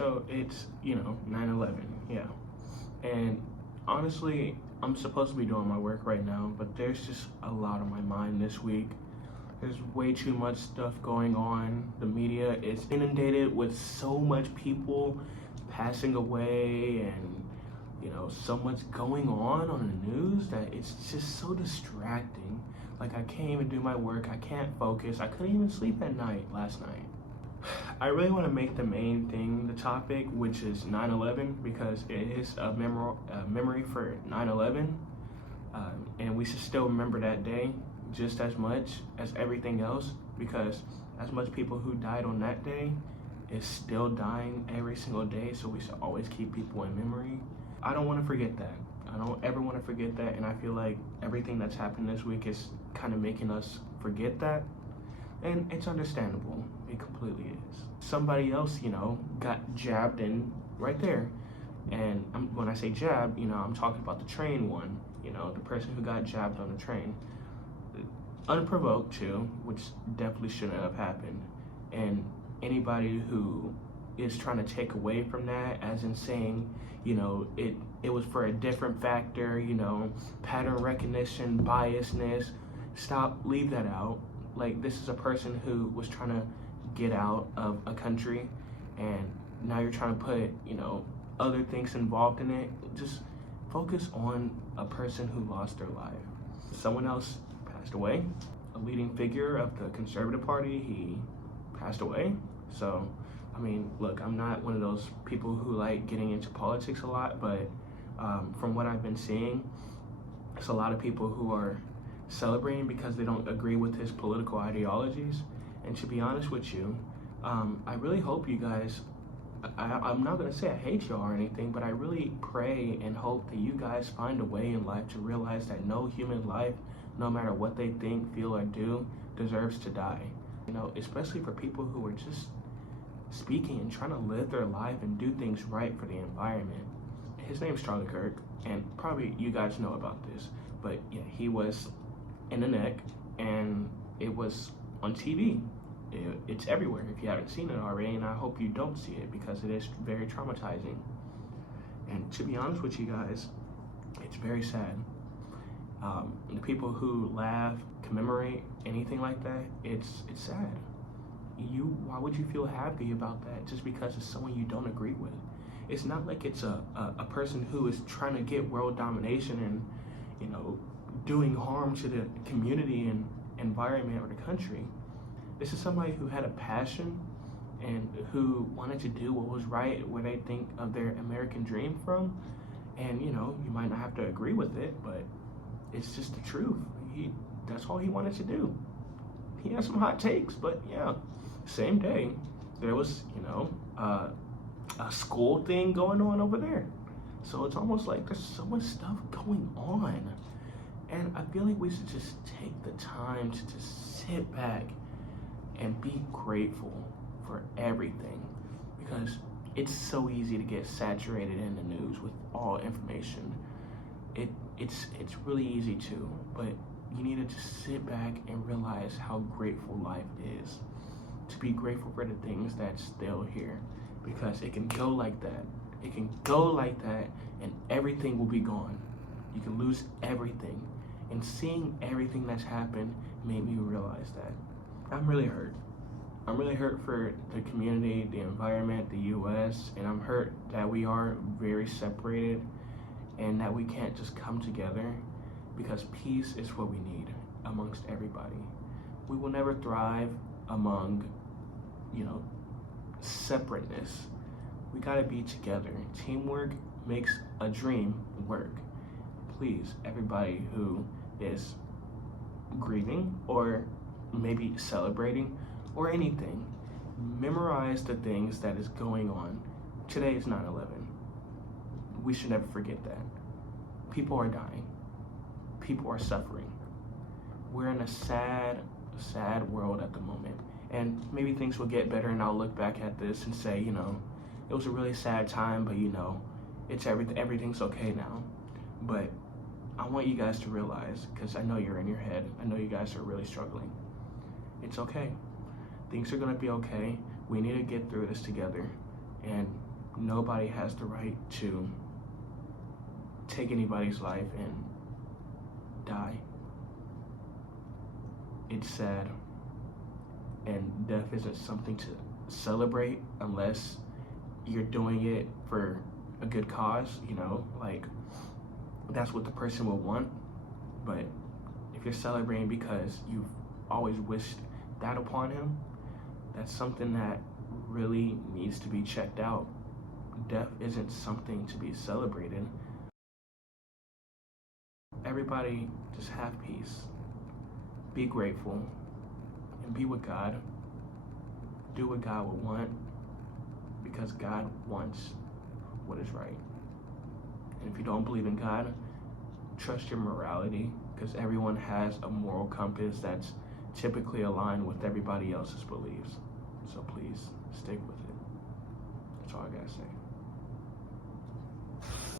So it's, 9/11, yeah. And honestly, I'm supposed to be doing my work right now, but there's just a lot on my mind this week. There's way too much stuff going on. The media is inundated with so much people passing away and, so much going on the news that it's just so distracting. Like, I can't even do my work. I can't focus. I couldn't even sleep at night last night. I really want to make the main thing the topic, which is 9/11, because it is a memory for 9/11, and we should still remember that day just as much as everything else, because as much people who died on that day is still dying every single day, so we should always keep people in memory. I don't want to forget that. I don't ever want to forget that, and I feel like everything that's happened this week is kind of making us forget that. And it's understandable. It completely is. Somebody else, got jabbed in right there. And when I say jabbed, I'm talking about the train one, the person who got jabbed on the train. Unprovoked too, which definitely shouldn't have happened. And anybody who is trying to take away from that, as in saying, it was for a different factor, pattern recognition, biasness, leave that out. Like, this is a person who was trying to get out of a country, and now you're trying to put, other things involved in it. Just focus on a person who lost their life. Someone else passed away. A leading figure of the Conservative Party, he passed away. So, look, I'm not one of those people who like getting into politics a lot, but from what I've been seeing, it's a lot of people who are celebrating because they don't agree with his political ideologies. And to be honest with you, I really hope you guys, I'm not going to say I hate y'all or anything, but I really pray and hope that you guys find a way in life to realize that no human life, no matter what they think, feel, or do, deserves to die. Especially for people who are just speaking and trying to live their life and do things right for the environment. His name's Charlie Kirk, and probably you guys know about this, but yeah, he was in the neck, and it was on TV. It's everywhere if you haven't seen it already, and I hope you don't see it because it is very traumatizing. And to be honest with you guys, it's very sad. The people who laugh, commemorate, anything like that, it's sad. Why would you feel happy about that just because it's someone you don't agree with? It's not like it's a person who is trying to get world domination and, doing harm to the community and environment or the country. This is somebody who had a passion and who wanted to do what was right, where they think of their American dream from. And, you might not have to agree with it, but it's just the truth. That's all he wanted to do. He had some hot takes, but yeah, same day, there was, a school thing going on over there. So it's almost like there's so much stuff going on. And I feel like we should just take the time to just sit back and be grateful for everything, because it's so easy to get saturated in the news with all information. It's really easy to, but you need to just sit back and realize how grateful life is. To be grateful for the things that's still here, because it can go like that. It can go like that, and everything will be gone. You can lose everything. And seeing everything that's happened made me realize that. I'm really hurt. I'm really hurt for the community, the environment, the US, and I'm hurt that we are very separated and that we can't just come together, because peace is what we need amongst everybody. We will never thrive among, separateness. We gotta be together. Teamwork makes a dream work. Please, everybody who is grieving or maybe celebrating or anything, memorize the things that is going on. Today is 9/11. We should never forget that. People are dying. People are suffering. We're in a sad, sad world at the moment. And maybe things will get better, and I'll look back at this and say, it was a really sad time, but it's everything's okay now. But I want you guys to realize, because I know you're in your head, I know you guys are really struggling. It's okay. Things are gonna be okay. We need to get through this together. And nobody has the right to take anybody's life and die. It's sad, and death isn't something to celebrate unless you're doing it for a good cause, you know, like that's what the person will want. But if you're celebrating because you've always wished that upon him, that's something that really needs to be checked out. Death isn't something to be celebrated. Everybody just have peace, be grateful, and be with God. Do what God would want, because God wants what is right. And if you don't believe in God, trust your morality, because everyone has a moral compass that's typically aligned with everybody else's beliefs. So please stick with it. That's all I gotta say.